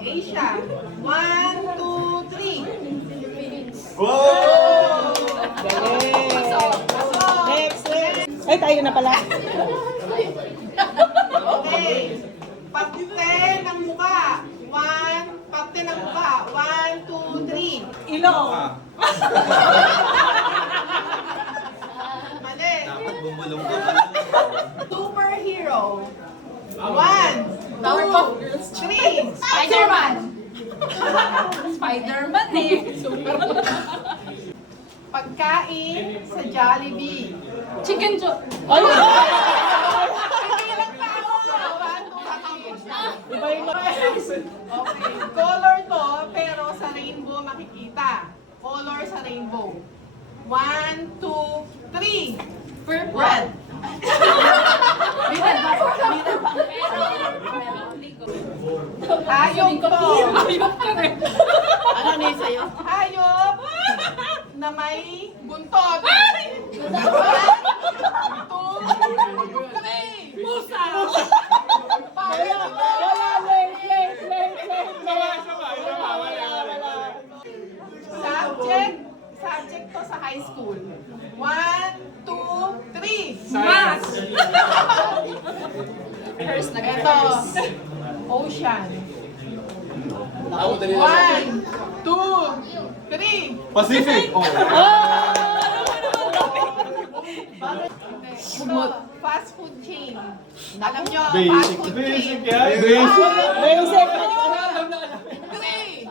Asia. 1, 2, 3. Wow! Next. Ay, tayo na pala. Okay. Parte ng mukha. Parte ng mukha. 1, 2, 3. Ilong. Mali. Dapat bumulong ka. Superhero. 1, 2, 3. Spider-Man! Spider-Man eh! Pagkain sa Jollibee. Chicken joke! Ay, Ilang tao? 1, 2, 3. iba yung Okay. Color to, pero sa rainbow makikita. Color sa rainbow. 1, 2, 3. Purple! Red. Bitan ba? Hayop to. Ayok ka rin! Ano na yun sa'yo? Hayop na may buntot. 1, 2, 3. Pusa! Wala, wala. Subject to sa high school. 1, 2, 3. Mas! First na Ito. Ocean. 1, 2, 3. Pacific! Oh. Ito, fast food chain. Alam nyo, fast Basic. food Basic chain. yan. Basic. Basic. 3.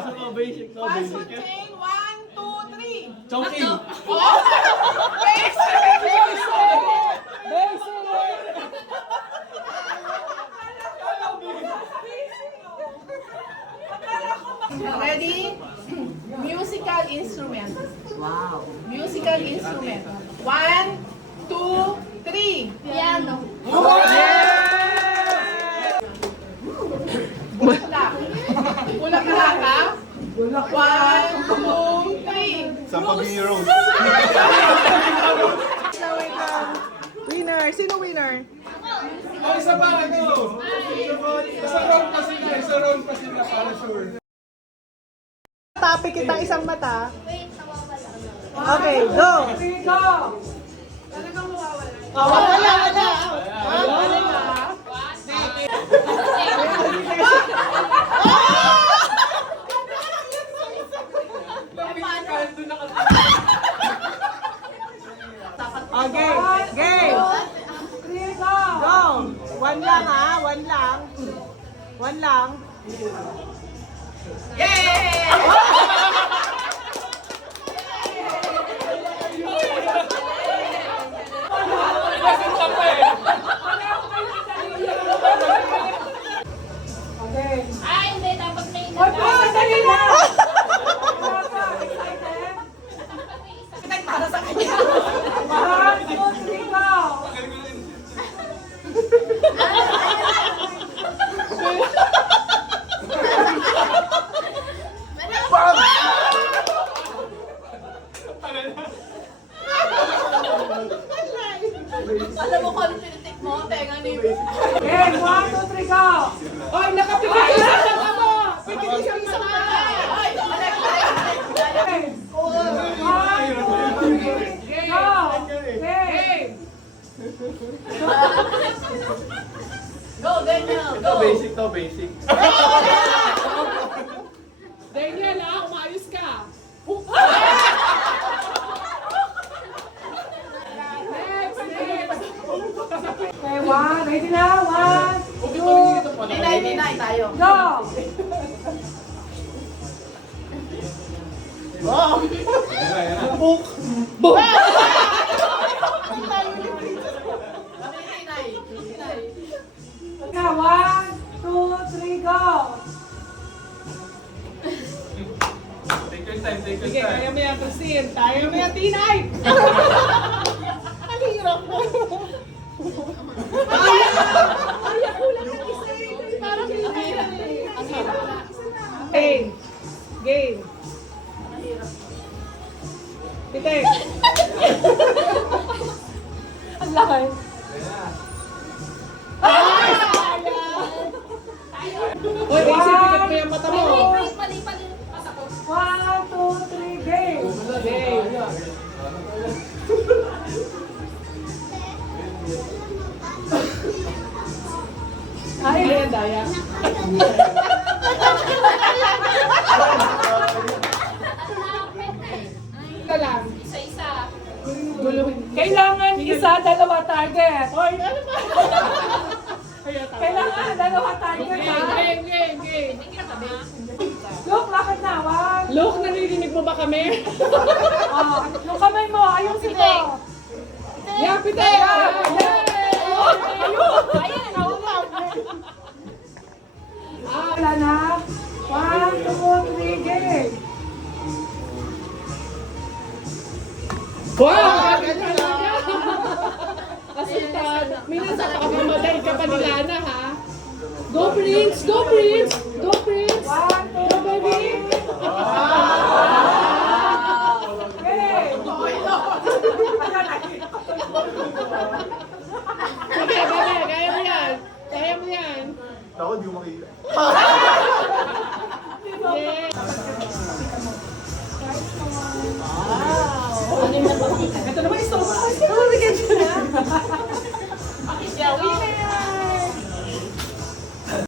Sa mga basic to. Fast Basic food yan. chain, 1, 2, 3. Chowking. Ready? Musical instrument. Wow. Musical instrument. 1, 2, 3. Piano! Bulak. Bulak ka lang, ha? 1, 2, 3. Sa pagiging road. Wait lang. Winner. Sino winner? Oh, isa pa, ano? Sa round pa sila para sure. Topic kita isang mata. Okay, go. Talagang mawawala. Wala. Okay, game. Go. One lang ha, one lang. One lang. Ay, hindi. Dapat na yun. Para sa kanya. Alam mo kung ano pinitik mo? Tenga ni... Okay, 1, 2, 3, go. Oy, nakapikit isa sa kamo. Pikit isa sa kamo. Ay, Go, Daniel. Go. Basic to, basic. Daniel, umayos ka. Next. Okay, one. Ready na? 1, 2, Dinay tayo. go. Book. Okay, 1, 2, 3, go. Take your time, take your Sige, time. kaya mo yan, Christine. Kaya mo yan, Tinay. Ang hirap mo. Ay, kulang ng isa eh. Parang hirap eh. Game. Game. Pitek. Ang lakas. Bisaya. Ito lang. Isa-isa. Guluhin. Kailangan isa, dalawa target. Hoy, ano ba? Kailangan dalawa target, ha? Game. Look, lakad na. One. Look, naririnig mo ba kami? Oh, yung kamay mo, ayusin mo. Yeah, pite! Ayan, naulog. Wala na. 1, 2, 3, game. Wow! Kasultan! Minsan napakamamatay ka pa nila na, ha? Go, Prince! Go, Prince! Go, Prince! 1, 2, Go, baby! game. Sige, babe, kaya mo yan! Kaya mo yan! Ako, di ko makita.